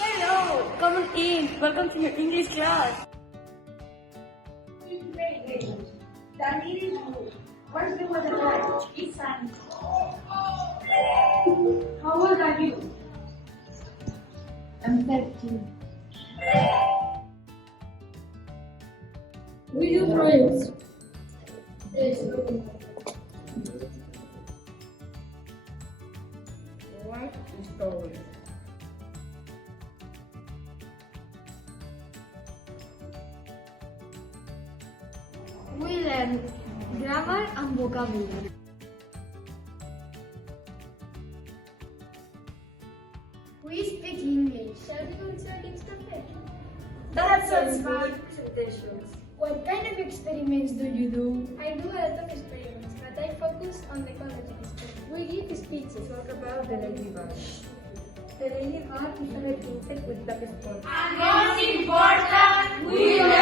Hello, come on in. Welcome to your English class. Wait. The meeting is good. What's the weather like? It's sunny. How old are you? I'm 13. We do projects. Write the story. We learn grammar and vocabulary. We speak English. Shall we go to our next topic? That sounds good. Presentations. What kind of experiments do you do? I do a lot of experiments, but I focus on the college aspect. We give speeches. Talk about the ladybug. The ladybug is represented with black spots. And most important, we learn